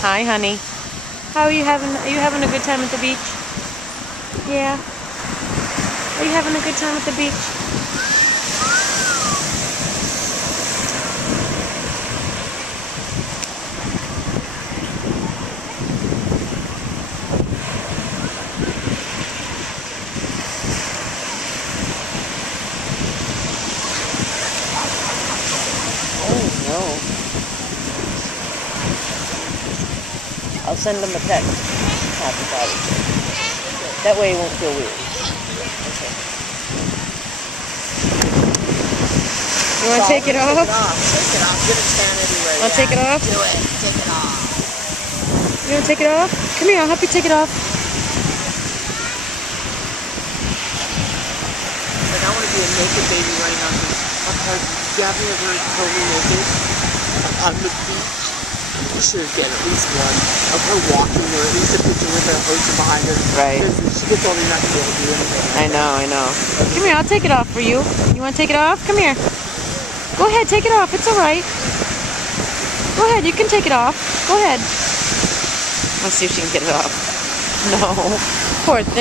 Hi, honey. How are you having? Are you having a good time at the beach? Yeah. Are you having a good time at the beach? Oh no. I'll send them a text. Happy Father's Day. That way it won't feel weird. Okay. You want to take it off? Take it off. Take it off. Get a tan everywhere. Want to take it off? Do it. Take it off. You want to take it off? Come here, I'll help you take it off. Like, I want to be a naked baby right now. Because have you ever totally naked on the beach? You should get at least one of her walking, or at least a picture with her ocean behind her. Right. Because she gets older, not to be able to do anything. I know. Come here, I'll take it off for you. You want to take it off? Come here. Go ahead, take it off. It's all right. Go ahead, you can take it off. Go ahead. Let's see if she can get it off. No. Poor thing.